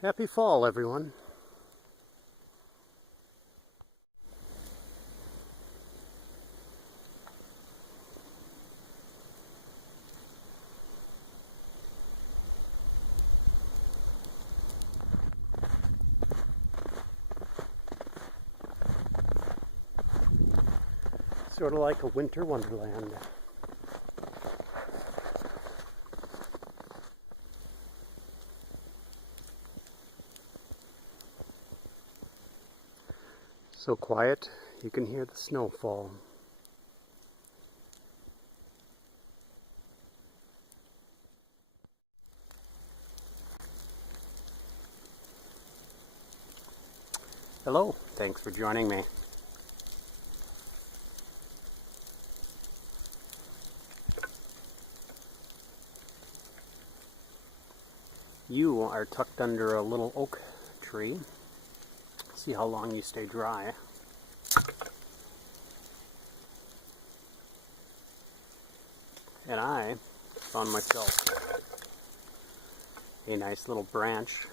Happy fall, everyone. Sort of like a winter wonderland. So quiet, you can hear the snow fall. Hello, thanks for joining me. You are tucked under a little oak tree. See how long you stay dry. And I found myself a nice little branch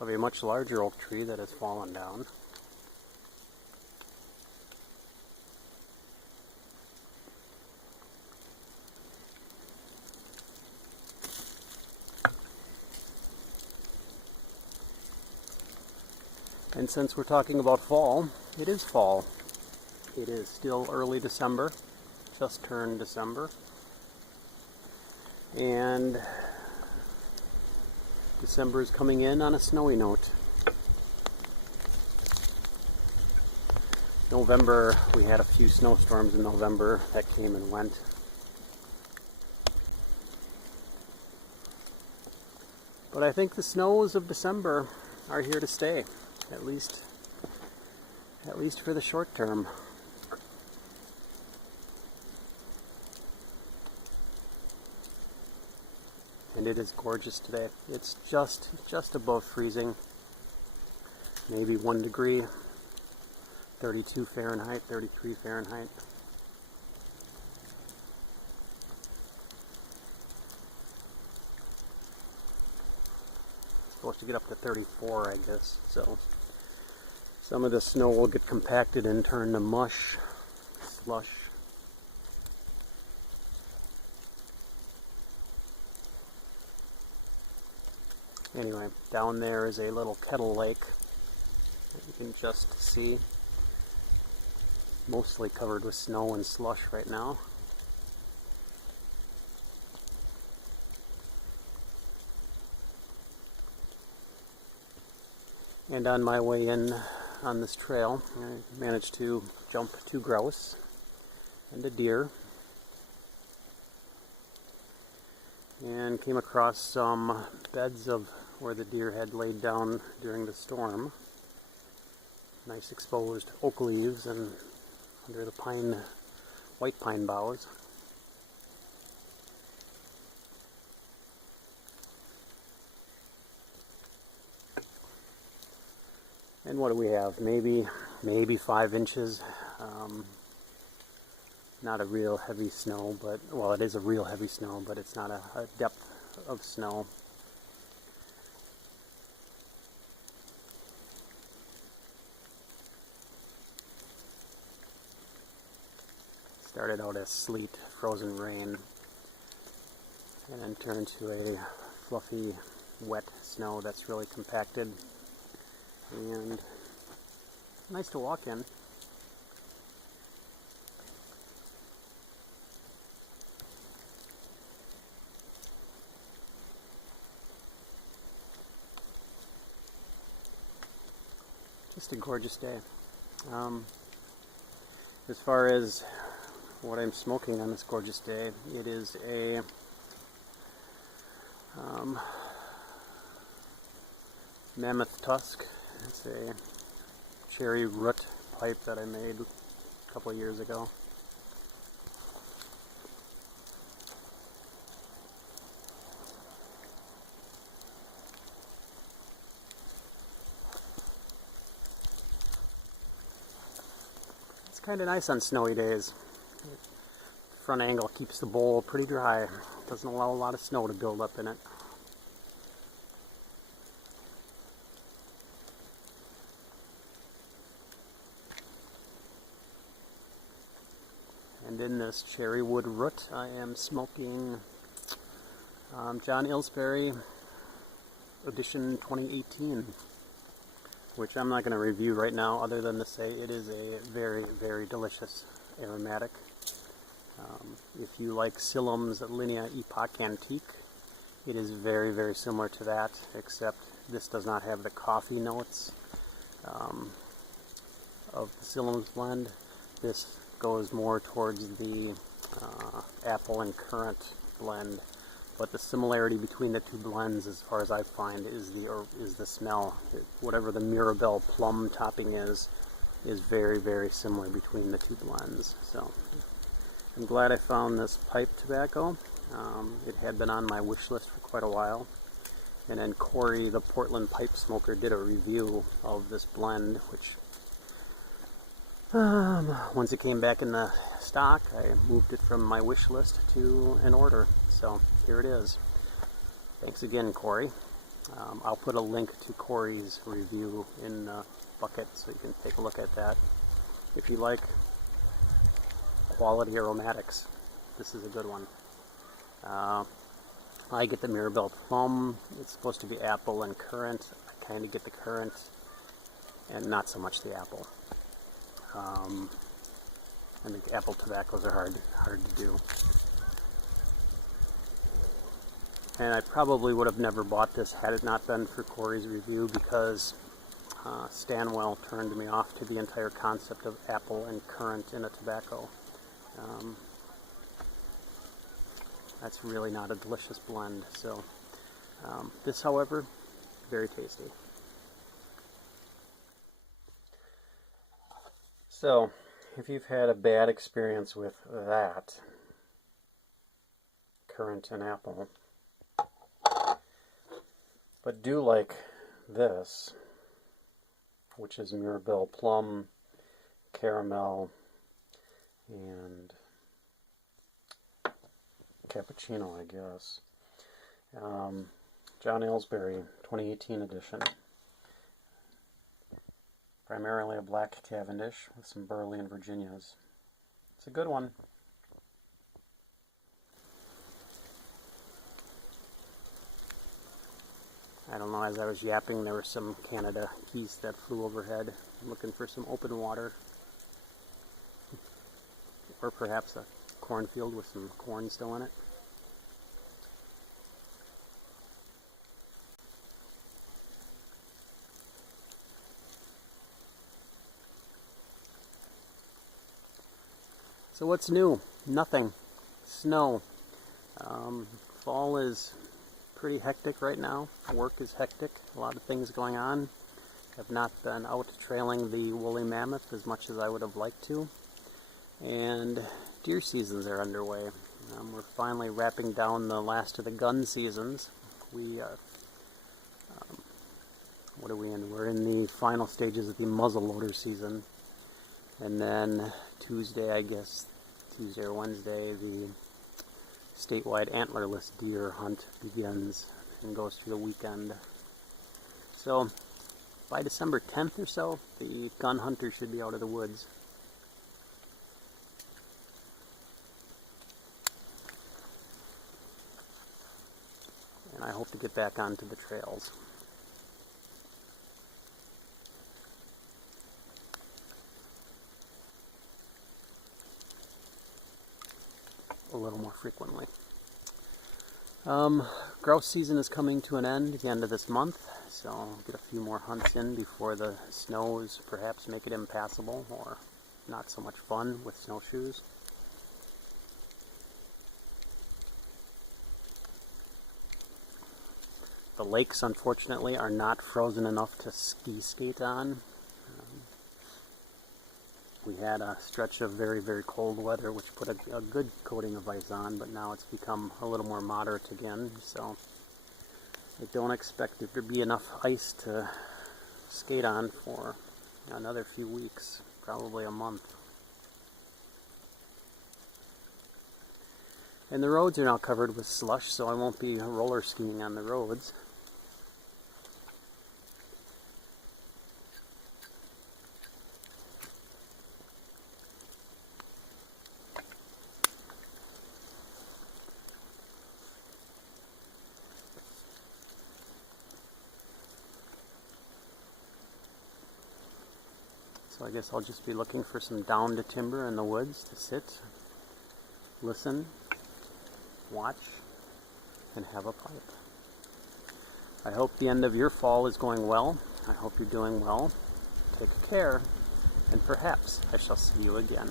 of a much larger oak tree that has fallen down. And since we're talking about fall, it is fall. It is still early December, just turned December. And December is coming in on a snowy note. November, we had a few snowstorms in November that came and went. But I think the snows of December are here to stay. At least for the short term. And it is gorgeous today. It's just above freezing. Maybe 1 degree, 32 Fahrenheit, 33 Fahrenheit. It's supposed to get up to 34, I guess. So some of the snow will get compacted and turn to mush, slush. Anyway, down there is a little kettle lake that you can just see. Mostly covered with snow and slush right now. And on my way in on this trail, I managed to jump 2 grouse and a deer, and came across some beds of where the deer had laid down during the storm. Nice exposed oak leaves and under the white pine boughs. And what do we have? Maybe 5 inches. Not a real heavy snow, but, well, it is a real heavy snow, but it's not a depth of snow. Started out as sleet, frozen rain, and then turned to a fluffy, wet snow that's really compacted and nice to walk in. Just a gorgeous day. As far as what I'm smoking on this gorgeous day, it is a Mammoth tusk. It's a cherry root pipe that I made a couple of years ago. It's kind of nice on snowy days. The front angle keeps the bowl pretty dry. Doesn't allow a lot of snow to build up in it. in this cherry wood root, I am smoking John Aylesbury Edition 2018, which I'm not going to review right now other than to say it is a very, very delicious aromatic. If you like Silum's Linea Epoch Antique, it is very, very similar to that, except this does not have the coffee notes of the Silum's blend. This goes more towards the apple and currant blend, but the similarity between the two blends, as far as I find, is the smell. Whatever the mirabelle plum topping is very, very similar between the two blends. So I'm glad I found this pipe tobacco. It had been on my wish list for quite a while, and then Corey, the Portland pipe smoker, did a review of this blend, which once it came back in the stock, I moved it from my wish list to an order. So here it is. Thanks again, Corey. I'll put a link to Corey's review in the bucket so you can take a look at that. If you like quality aromatics, this is a good one. I get the mirabelle plum. It's supposed to be apple and currant. I kind of get the currant and not so much the apple. I think apple tobaccos are hard to do. And I probably would have never bought this had it not been for Corey's review, because Stanwell turned me off to the entire concept of apple and currant in a tobacco. That's really not a delicious blend. So this, however, very tasty. So if you've had a bad experience with that, currant and apple, but do like this, which is mirabelle plum, caramel, and cappuccino, I guess. John Aylesbury 2018 edition. Primarily a black cavendish with some burley and Virginias. It's a good one. I don't know, as I was yapping, there were some Canada geese that flew overhead looking for some open water. Or perhaps a cornfield with some corn still in it. So what's new? Nothing. Snow. Fall is pretty hectic right now. Work is hectic. A lot of things going on. I've not been out trailing the woolly mammoth as much as I would have liked to. And deer seasons are underway. We're finally wrapping down the last of the gun seasons. We are, what are we in? We're in the final stages of the muzzleloader season. And then Tuesday, I guess, Tuesday or Wednesday, the statewide antlerless deer hunt begins and goes through the weekend. So by December 10th or so, the gun hunters should be out of the woods. And I hope to get back onto the trails. A little more frequently. Grouse season is coming to an end at the end of this month, so I'll get a few more hunts in before the snows perhaps make it impassable or not so much fun with snowshoes. The lakes, unfortunately, are not frozen enough to ski skate on. We had a stretch of very, very cold weather, which put a good coating of ice on, but now it's become a little more moderate again, so I don't expect there to be enough ice to skate on for another few weeks, probably a month. And the roads are now covered with slush, so I won't be roller skiing on the roads. So I guess I'll just be looking for some downed timber in the woods to sit, listen, watch, and have a pipe. I hope the end of your fall is going well. I hope you're doing well. Take care, and perhaps I shall see you again.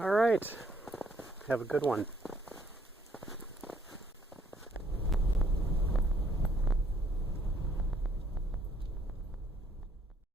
All right, have a good one.